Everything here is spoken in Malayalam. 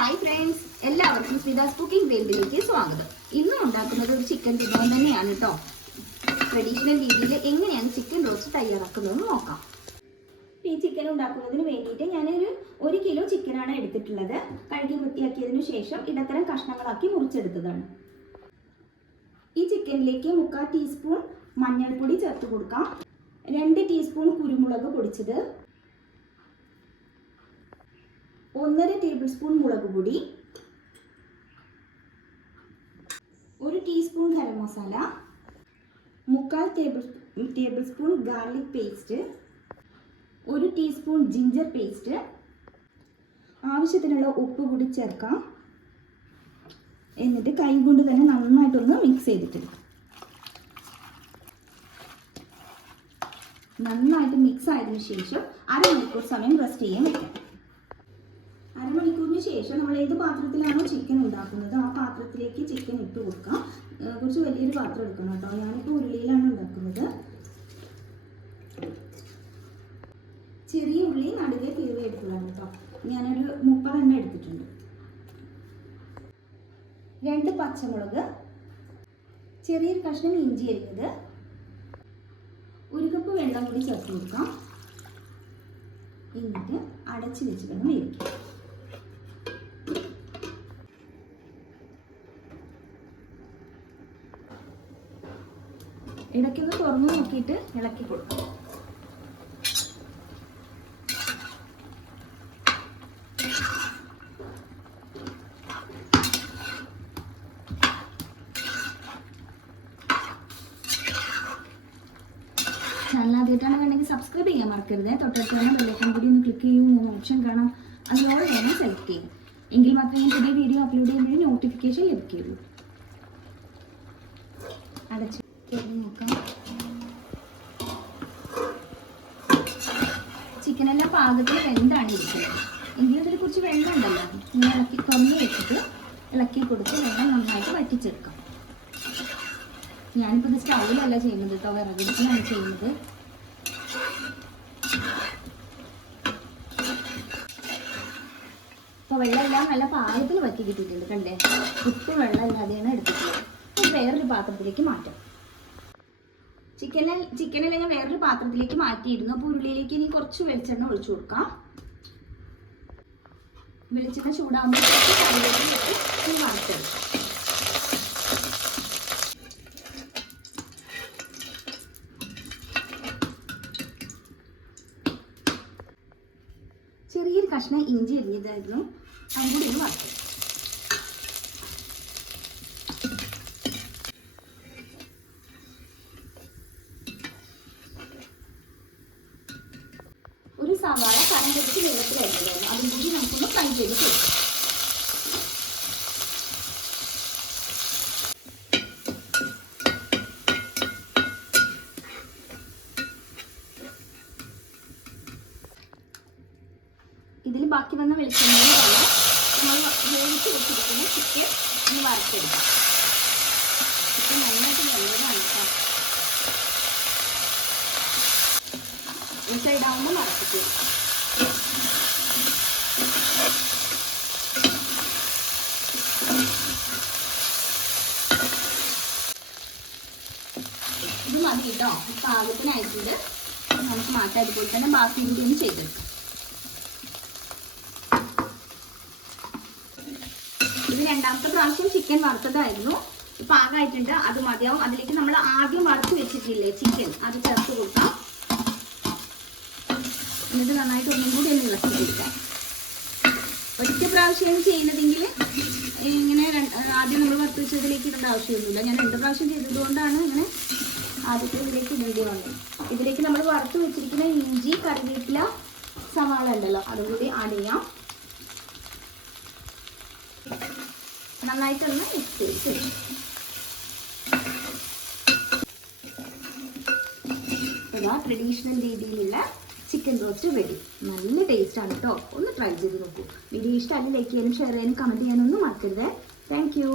ഹായ് ഫ്രണ്ട്സ്, എല്ലാവർക്കും സ്മിതാസ് കുക്കിംഗ് വേൾഡിലേക്ക് സ്വാഗതം. ഇന്ന് ഉണ്ടാക്കുന്നത് ഒരു ചിക്കൻ വിഭവം തന്നെയാണ് കേട്ടോ. ട്രഡീഷണൽ രീതിയിൽ എങ്ങനെയാണ് ചിക്കൻ റോസ്റ്റ് തയ്യാറാക്കുന്നതെന്ന് നോക്കാം. ഈ ചിക്കൻ ഉണ്ടാക്കുന്നതിന് വേണ്ടിയിട്ട് ഞാനൊരു 1 കിലോ ചിക്കനാണ് എടുത്തിട്ടുള്ളത്. കഴുകി വൃത്തിയാക്കിയതിനു ശേഷം ഇടത്തരം കഷ്ണങ്ങളാക്കി മുറിച്ചെടുത്തതാണ്. ഈ ചിക്കനിലേക്ക് 3/4 ടീസ്പൂൺ മഞ്ഞൾപ്പൊടി ചേർത്ത് കൊടുക്കാം. 2 ടീസ്പൂൺ കുരുമുളക് പൊടിച്ചത്, 1/2 ടേബിൾ സ്പൂൺ മുളക് പൊടി, 1 teaspoon garam masala, 3/4 table spoon garlic paste, 1 teaspoon ginger paste, ആവശ്യത്തിനുള്ള ഉപ്പ് കൂടി ചേർക്കാം. എന്നിട്ട് കൈ കൊണ്ട് തന്നെ നന്നായിട്ടൊന്ന് മിക്സ് ചെയ്തിട്ട് നന്നായിട്ട് മിക്സ് ആയതിനു ശേഷം അരമണിക്കൂർ സമയം റെസ്റ്റ് ചെയ്യാൻ വെക്കാം. അരമണിക്കൂറിന് ശേഷം നമ്മൾ ഏത് പാത്രത്തിലാണോ ചിക്കൻ ഉണ്ടാക്കുന്നത് ആ പാത്രത്തിലേക്ക് ചിക്കൻ ഇട്ട് കൊടുക്കാം. കുറച്ച് വലിയൊരു പാത്രം എടുക്കണം കേട്ടോ. ഞാനിപ്പോൾ ഉരുളിയിലാണ് ഉണ്ടാക്കുന്നത്. ചെറിയ ഉള്ളി നടുവെ കീറി എടുത്തതാണ് കേട്ടോ. ഞാനൊരു 30 എണ്ണം എടുത്തിട്ടുണ്ട്. 2 പച്ചമുളക്, ചെറിയൊരു കഷ്ണം ഇഞ്ചി അരിഞ്ഞത്, 1 കപ്പ് വെള്ളം കൂടി ചേർത്ത് കൊടുക്കാം. എന്നിട്ട് അടച്ച് വെച്ചിട്ട് വേവിക്കാം. ഇടയ്ക്കൊന്ന് തുറന്നു നോക്കിയിട്ട് ഇളക്കി കൊടുക്കാം. ചാനൽ ആദ്യമായിട്ടാണ് വേണമെങ്കിൽ സബ്സ്ക്രൈബ് ചെയ്യാൻ മറക്കരുത്. തൊട്ടടുത്ത് തന്നെ ബെല്ലൈക്കൺ കൂടി ഒന്ന് ക്ലിക്ക് ചെയ്യും. ഓപ്ഷൻ കാണാം, അതിലൂടെ വേണം സെലക്ട് ചെയ്യും. എങ്കിൽ മാത്രമേ ഞാൻ പുതിയ വീഡിയോ അപ്ലോഡ് ചെയ്യുമ്പോൾ നോട്ടിഫിക്കേഷൻ ലഭിക്കുകയുള്ളൂ. അടച്ച് നോക്കാം. ചിക്കനെല്ലാം പാകത്തിൽ വെന്താണ് ഇരിക്കുന്നത്. എങ്കിലും അതിൽ കുറച്ച് വെള്ളം ഉണ്ടല്ലോ, ഇങ്ങനെ ഇളക്കി തുറന്ന് വെച്ചിട്ട് ഇളക്കി കൊടുത്ത് വെള്ളം നന്നായിട്ട് വറ്റിച്ചെടുക്കാം. ഞാനിപ്പോൾ ഇത് സ്റ്റൗവിലല്ല ചെയ്യുന്നത് കേട്ടോ, വിറകടുപ്പിലാണ് ചെയ്യുന്നത്. അപ്പോൾ വെള്ളമെല്ലാം നല്ല പാകത്തിൽ വറ്റി കിട്ടിയിട്ടുണ്ട്. കണ്ടേ, ഉപ്പ് വെള്ളം ഇല്ലാതെയാണ് എടുത്തിട്ടുള്ളത്. വേറൊരു പാത്രത്തിലേക്ക് മാറ്റാം. ചിക്കനെല്ലാം ഞാൻ വേറൊരു പാത്രത്തിലേക്ക് മാറ്റിയിരുന്നു. അപ്പോൾ ഉരുളിയിലേക്ക് ഇനി കുറച്ച് വെളിച്ചെണ്ണ ഒഴിച്ചു കൊടുക്കാം. വെളിച്ചെണ്ണ ചൂടാകുമ്പോഴത്തേക്ക് കറിവേപ്പിലയിട്ട് വറുത്തെടുക്കാം. ചെറിയൊരു കഷ്ണം ഇഞ്ചി അരിഞ്ഞതായിരുന്നു, അതും കൂടി ഒന്ന് വറുത്തെടുക്കാം. ഒരു സവാള കനം വെച്ചിട്ട് വെള്ളത്തിലായിരുന്നു, അതും കൂടി നമുക്കൊന്ന് ഫ്രൈ ചെയ്ത് കൊടുക്കാം. ഇതിൽ ബാക്കി വന്ന വെളിച്ചെണ്ണയിൽ തന്നെ നമ്മൾ വേവിച്ച് വെച്ചിരിക്കുന്ന ചിക്കൻ ഒന്ന് വറുത്തെടുക്കാം. ചിക്കൻ നന്നായിട്ട് വെള്ളമാണ് കേട്ടോ. ഈ സൈഡാവുമ്പോൾ മറച്ചിട്ട് കൊടുക്കാം. ഇത് മതി കേട്ടോ, പാകത്തിനായിട്ടുണ്ട്. നമുക്ക് മാറ്റാം. അതുപോലെ തന്നെ ബാക്കി കൂടി ഒന്ന് ചെയ്തെടുക്കാം. ഇത് 2ാമത്തെ പ്രാവശ്യം ചിക്കൻ വറുത്തതായിരുന്നു. പാകമായിട്ടുണ്ട്, അത് മതിയാവും. അതിലേക്ക് നമ്മൾ ആദ്യം വറുത്ത് വെച്ചിട്ടില്ലേ ചിക്കൻ, അത് ചേർത്ത് കൊടുക്കാം. എന്നിട്ട് നന്നായിട്ട് ഒന്നും കൂടി ഒന്ന് ഇളക്കി കൊടുക്കാം. ഒറ്റ പ്രാവശ്യമാണ് ചെയ്യുന്നതെങ്കിൽ ഇങ്ങനെ ആദ്യം നമ്മൾ വറുത്ത് വെച്ചതിലേക്ക് ഇടേണ്ട ആവശ്യമൊന്നുമില്ല. ഞാൻ 2 പ്രാവശ്യം ചെയ്തതുകൊണ്ടാണ് ഇങ്ങനെ ആദ്യത്തെ ഇതിലേക്ക് ഇടേണ്ടി വന്നത്. ഇതിലേക്ക് നമ്മൾ വറുത്ത് വെച്ചിരിക്കുന്ന ഇഞ്ചി, കറിവേപ്പില, സവാള ഉണ്ടല്ലോ, അതും കൂടി ആഡ് ചെയ്യാം. നന്നായിട്ടൊന്ന് മിക്സ് ചെയ്ത് ട്രഡീഷണൽ രീതിയിലുള്ള ചിക്കൻ റോസ്റ്റ് റെഡി. നല്ല ടേസ്റ്റാണ് കേട്ടോ. ഒന്ന് ട്രൈ ചെയ്ത് നോക്കൂ. വീഡിയോ ഇഷ്ടമല്ല ലൈക്ക് ചെയ്യാനും ഷെയർ ചെയ്യാനും കമൻറ്റ് ചെയ്യാനൊന്നും മറക്കരുത്. Thank you.